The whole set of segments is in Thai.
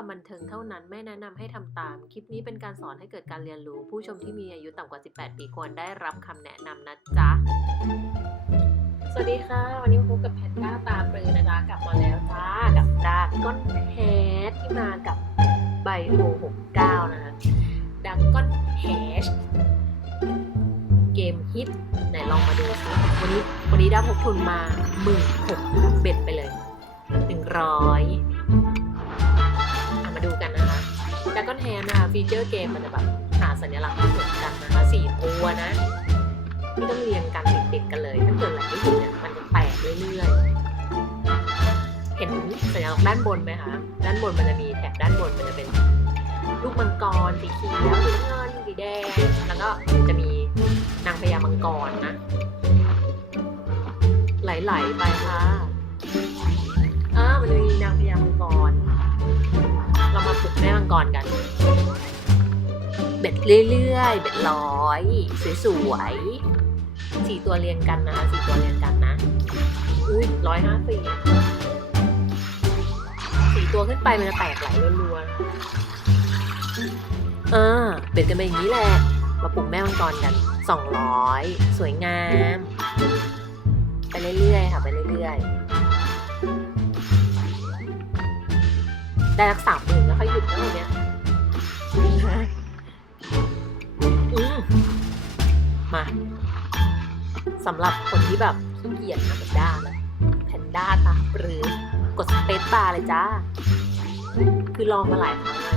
ความบันเทิงเท่านั้นไม่แนะนำให้ทำตาม คลิปนี้เป็นการสอนให้เกิดการเรียนรู้ ผู้ชมที่มีอายุต่ำกว่า 18 ปีควรได้รับคำแนะนำนะจ๊ะ สวัสดีค่ะ วันนี้มาพบกับแพนด้าตาปรือนะจ๊ะกลับมาแล้วจ้ากับดาก้อนแฮทที่มากับไบโอ69นะคะดาก้อนแฮชเกมฮิตไหนลองมาดูซิวันนี้วันนี้ได้พกทุนมาหมื่นหกเบ็ดไปเลยหนึ่งร้อย แฮนะคะฟีเจอร์เกมมันจะแบบหาสัญลักษณ์ที่เหมือนกันนะคะสี่ตัวนะที่ต้องเรียงกันติดๆกันเลย ถ้าเกิดอะไรไม่ถูกเนี่ยมันจะแตกเรื่อยๆ เห็นสัญลักษณ์ด้านบนไหมคะ ด้านบนมันจะมีแถบด้านบนมันจะเป็นลูกมังกรสีเขียวสีเงินสีแดง แล้วก็จะมีนางพญามังกรนะ ไหลๆไปค่ะ แม่มังกรกัน เบ็ดเรื่อยๆ เบ็ดร้อย สวยๆสี่ตัวเรียงกันนะคะสี่ตัวเรียงกันนะ อุ้ยร้อยห้าสี่สี่ตัวขึ้นไปมันจะแตกไหลรัวๆนะคะเออเบ็ดกันไปอย่างนี้แหละ มาปลุกแม่มังกรกันสองร้อยสวยงาม ไปเรื่อยๆค่ะ ไปเรื่อยๆได้รักสามหมื่นแล้ว ค่อะวันเนี้ยอืมมาสำหรับคนที่แบบขี้เกียจนะแพนด้านะแพนด้าตาปรือกดสเปซบาร์เลยจ้า คือลองมาหลายครั้งแล้ว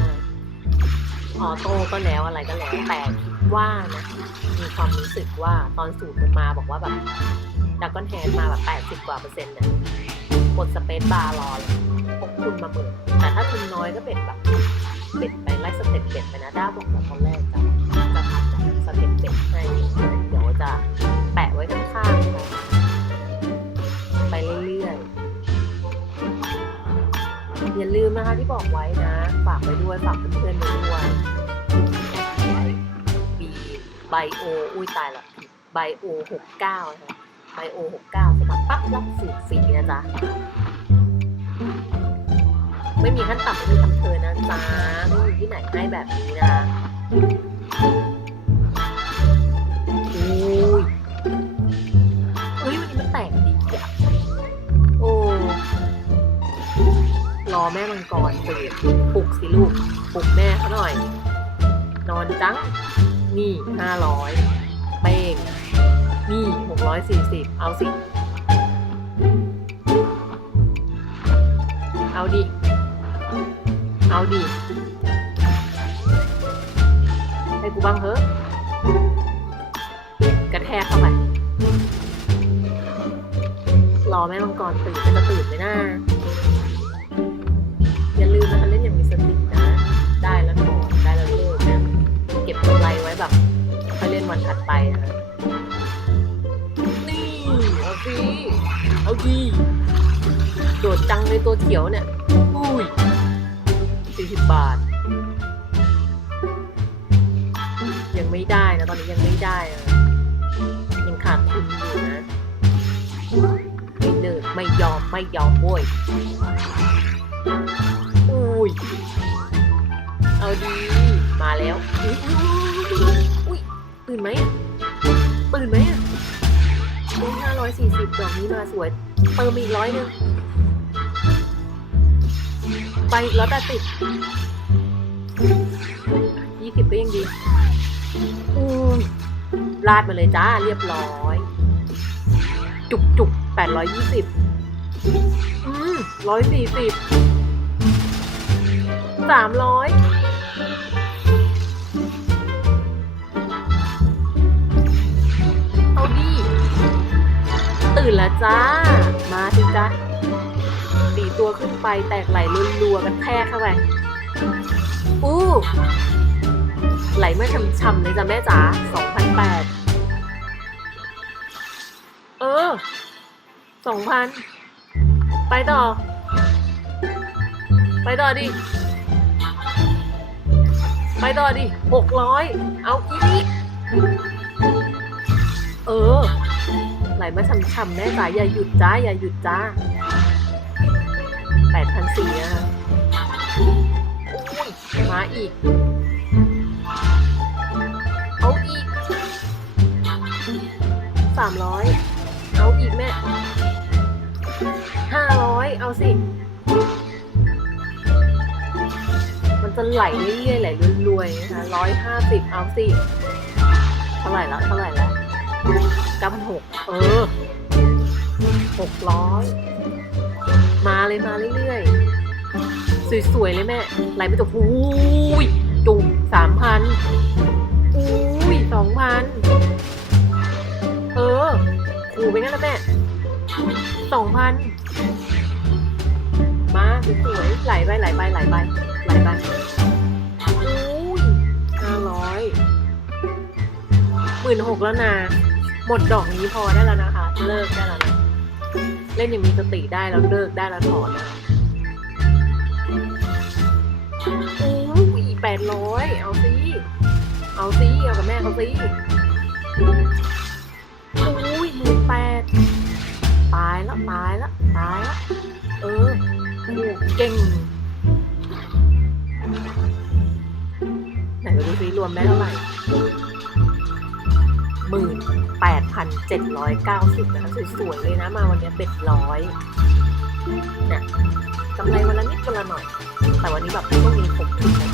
ออโต้ก็แล้วอะไรก็แล้วแต่คิดว่านะมีความรู้สึกว่าตอนสูตรมันมาบอกว่าแบบดักก้อนแฮนมาแบบแปดสิบ80 กว่าเปอร์เซ็นต์เนี่ย กดสเปซบาร์รอเลยพกทุนมาหมื่นแต่ถ้าทุนน้อยก็เป็นแบบเป็ดไปไล่สเต็ปเป็ดไปนะด้าบอกมาตอนแรกจะจะทำแบบสเต็ปเป็ดให้เดี๋ยวจะแปะไว้ข้างๆนะไปเรื่อยๆอย่าลืมนะคะที่บอกไว้นะ ฝากไว้ด้วยฝากเพื่อนๆไว้ด้วยบีไบโออุ้ยตายละไบโอหกเก้าค่ะ ไบโอหกเก้าสมัครปั๊บรับสูตรฟรีนะจ๊ะ ไม่มีขั้นต่ำไม่มีทำเธอนะจ๊ะไม่มีที่ไหนให้แบบนี้นะโอ้ยเฮ้ยวันนี้มันแตกดีอะโอ้รอแม่มังกรตื่นปลุกสิลูกปลุกแม่เขาหน่อย นอนจัง นี่ห้าร้อยเป้ง นี่หกร้อยสี่สิบเอาสิ เอาดิ เอาดิ ให้กูบ้างเถอะ กระแทกเข้าไป รอแม่มังกรตื่นมันจะตื่นไหมนะอย่าลืมนะคะเล่นอย่างมีสตินะ ได้แล้วถอนได้แล้วเลิกนะ เก็บกำไรไว้แบบค่อยเล่นวันถัดไปนะคะ เอาดี โดดจังในตัวเขียวเนี่ย อุ้ยสี่สิบบาท ยังไม่ได้นะตอนนี้ยังไม่ได้ยังขาดทุนอยู่นะไม่เนิร์ดไม่ยอมไม่ยอมโว้ยอุ้ย เอาดี มาแล้ว อุ้ยตื่นไหมอะตื่นไหมอะ ร้อยสี่สิบดอกนี้มาสวย เติมอีกร้อยหนึ่งไปอีกร้อยแปดสิบยี่สิบก็ยังดีอืมราดมาเลยจ้า เรียบร้อย จุกจุกแปดร้อยยี่สิบอืมร้อยสี่สิบสามร้อย จ้า มาสิจ้าสี่ตัวขึ้นไปแตกไหลรัวๆกันแทกเข้าไป อู้ ไหลม่ช่ำๆเลยจ้ะแม่จ๋าสองพันแปดเออสองพันไปต่อ ไปต่อดิ ไปต่อดิหกร้อยเอาอีก เออ ไหลมาช่ำๆแม่จ๋าอย่าหยุดจ้า อย่าหยุดจ้าแปดพันสี่นะคะมาอีก เอาอีกสามร้อยเอาอีกแม่ห้าร้อยเอาสิ มันจะไหลเรื่อยๆไหลรวยๆนะคะร้อยห้าสิบเอาสิ เท่าไหร่แล้วเท่าไหร่แล้ว เก้าพันหกเออหกร้อยมาเลยมาเรื่อยๆ สวยๆ เลยแม่ ไหลไปตกอุ้ยจุกสามพันอุ้ยสองพันเออขู่ไปงั้นแล้วแม่สองพันมาสวยๆไหลไปไหลไปไหลไปไหลไปอุ้ยห้าร้อยหมื่นหกแล้วนะ หมดดอกนี้พอได้แล้วนะคะ เลิกได้แล้วนะเล่นอย่างมีสติได้แล้วเลิกได้แล้วถอนอู้ยแปดร้อยเอาสิเอาสิเอากับแม่เขาสิอุ้ยหมื่นแปดตายล้วตายล้วตายล้วเออโอ้เก่งไหนไปดูซิรวมได้เท่าไหร่ หมื่นแปดพันเจ็ดร้อยเก้าสิบนะคะสวยๆเลยนะมาวันนี้เป็ดร้อยเนี่ยกำไรวันละนิดวันละหน่อย แต่วันนี้แบบช่วงนี้ผมถึงนะ